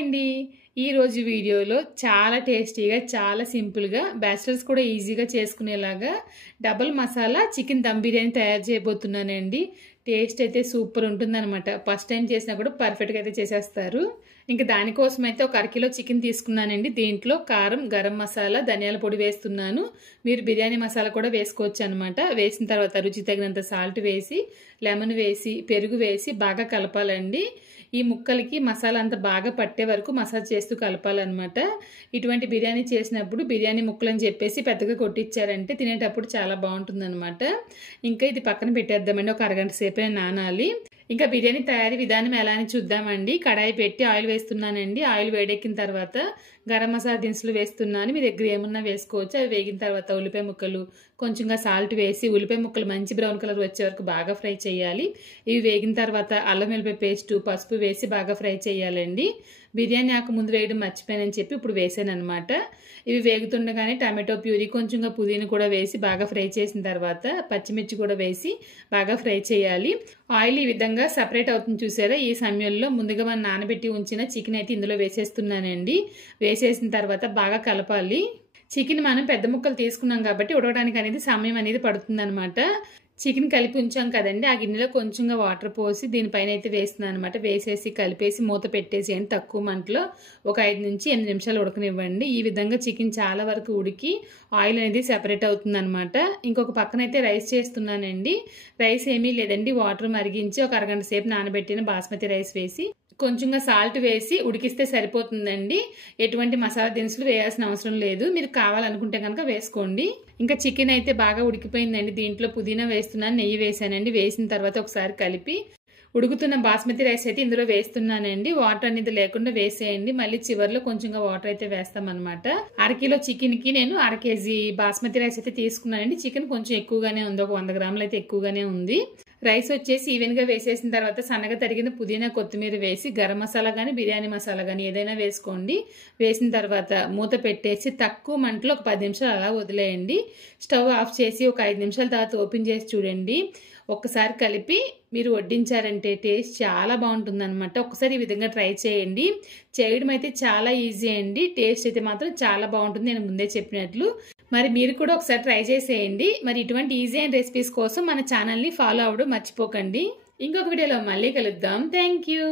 అండి ఈ రోజు వీడియోలో చాలా టేస్టీగా చాలా సింపుల్గా బ్యాచిలర్స్ కూడా ఈజీగా చేసుకునేలాగా డబుల్ మసాలా చికెన్ దమ్ బిర్యానీ తయారు చేయబోతున్నానండి. టేస్ట్ అయితే సూపర్ ఉంటుందన్నమాట. ఫస్ట్ టైం చేసినా కూడా పర్ఫెక్ట్గా అయితే చేసేస్తారు. ఇంకా దానికోసం అయితే ఒక అరకిలో చికెన్ తీసుకున్నానండి. దీంట్లో కారం, గరం మసాలా, ధనియాల పొడి వేస్తున్నాను. మీరు బిర్యానీ మసాలా కూడా వేసుకోవచ్చు అనమాట. వేసిన తర్వాత రుచి తగినంత సాల్ట్ వేసి, లెమన్ వేసి, పెరుగు వేసి బాగా కలపాలండి. ఈ ముక్కలకి మసాలా అంతా బాగా పట్టే వరకు మసాజ్ చేస్తూ కలపాలన్నమాట. ఇటువంటి బిర్యానీ చేసినప్పుడు బిర్యానీ ముక్కలు అని చెప్పేసి పెద్దగా కొట్టించారంటే తినేటప్పుడు చాలా బాగుంటుందన్నమాట. ఇంకా ఇది పక్కన పెట్టేద్దామండి. ఒక అరగంట సేపే నానాలి. ఇంకా బిర్యానీ తయారీ విధానం ఎలా అని చూద్దామండి. కడాయి పెట్టి ఆయిల్ వేస్తున్నానండి. ఆయిల్ వేడెక్కిన తర్వాత గరం మసాలా దినుసులు వేస్తున్నాను. మీ దగ్గర ఏమన్నా వేసుకోవచ్చు. అవి వేగిన తర్వాత ఉల్లిపాయ ముక్కలు, కొంచెంగా సాల్ట్ వేసి ఉల్లిపాయ ముక్కలు మంచి బ్రౌన్ కలర్ వచ్చే వరకు బాగా ఫ్రై చేయాలి. ఇవి వేగిన తర్వాత అల్లం వెల్లిపాయ పేస్టు, పసుపు వేసి బాగా ఫ్రై చేయాలండి. బిర్యానీ ఆకు ముందు వేయడం మర్చిపోయానని చెప్పి ఇప్పుడు వేసాను అనమాట. ఇవి వేగుతుండగానే టమాటో ప్యూరీ, కొంచెంగా పుదీనా కూడా వేసి బాగా ఫ్రై చేసిన తర్వాత పచ్చిమిర్చి కూడా వేసి బాగా ఫ్రై చేయాలి. ఆయిల్ ఈ విధంగా సపరేట్ అవుతుంది చూసారా. ఈ సమయంలో ముందుగా మనం నానబెట్టి ఉంచిన చికెన్ అయితే ఇందులో వేసేస్తున్నానండి. వేసేసిన తర్వాత బాగా కలపాలి. చికెన్ మనం పెద్ద ముక్కలు తీసుకున్నాం కాబట్టి ఉడకడానికి అనేది సమయం అనేది పడుతుంది అనమాట. చికెన్ కలిపి ఉంచాం కదండి, ఆ గిన్నెలో కొంచెంగా వాటర్ పోసి దీనిపైన అయితే వేస్తున్నాను అనమాట. వేసేసి కలిపేసి మూత పెట్టేసి అని తక్కువ మంటలో ఒక 5 నుంచి 8 నిమిషాలు ఉడకనివ్వండి. ఈ విధంగా చికెన్ చాలా వరకు ఉడికి ఆయిల్ అనేది సెపరేట్ అవుతుంది అనమాట. ఇంకొక పక్కన అయితే రైస్ చేస్తున్నానండి. రైస్ ఏమీ లేదండి, వాటర్ మరిగించి ఒక అరగంట సేపు నానబెట్టిన బాస్మతి రైస్ వేసి కొంచెంగా సాల్ట్ వేసి ఉడికిస్తే సరిపోతుందండి. ఎటువంటి మసాలా దినుసులు వేయాల్సిన అవసరం లేదు. మీరు కావాలనుకుంటే కనుక వేసుకోండి. ఇంకా చికెన్ అయితే బాగా ఉడికిపోయిందండి. దీంట్లో పుదీనా వేస్తున్నాను, నెయ్యి వేసానండి. వేసిన తర్వాత ఒకసారి కలిపి ఉడుకుతున్న బాస్మతి రైస్ అయితే ఇందులో వేస్తున్నానండి. వాటర్ అనేది లేకుండా వేసేయండి. మళ్ళీ చివరిలో కొంచెంగా వాటర్ అయితే వేస్తామన్నమాట. అరకిలో చికెన్ కి నేను 1/2 కేజీ బాస్మతి రైస్ అయితే తీసుకున్నానండి. చికెన్ కొంచెం ఎక్కువగానే ఉంది, ఒక 100 గ్రాములు అయితే ఎక్కువగానే ఉంది. రైస్ వచ్చేసి ఈవెన్ గా వేసేసిన తర్వాత సన్నగా తరిగిన పుదీనా, కొత్తిమీర వేసి గరం మసాలా కానీ బిర్యానీ మసాలా కానీ ఏదైనా వేసుకోండి. వేసిన తర్వాత మూత పెట్టేసి తక్కువ మంటలో ఒక 10 నిమిషాలు అలా వదిలేయండి. స్టవ్ ఆఫ్ చేసి ఒక 5 నిమిషాల తర్వాత ఓపెన్ చేసి చూడండి. ఒక్కసారి కలిపి మీరు వడ్డించారంటే టేస్ట్ చాలా బాగుంటుంది అనమాట. ఒకసారి ఈ విధంగా ట్రై చేయండి. చేయడం అయితే చాలా ఈజీ అండి. టేస్ట్ అయితే మాత్రం చాలా బాగుంటుంది, నేను ముందే చెప్పినట్లు. మరి మీరు కూడా ఒకసారి ట్రై చేసేయండి. మరి ఇటువంటి ఈజీ అయిన రెసిపీస్ కోసం మన ఛానల్ని ఫాలో అవ్వడం మర్చిపోకండి. ఇంకొక వీడియోలో మళ్ళీ కలుద్దాం. Thank you.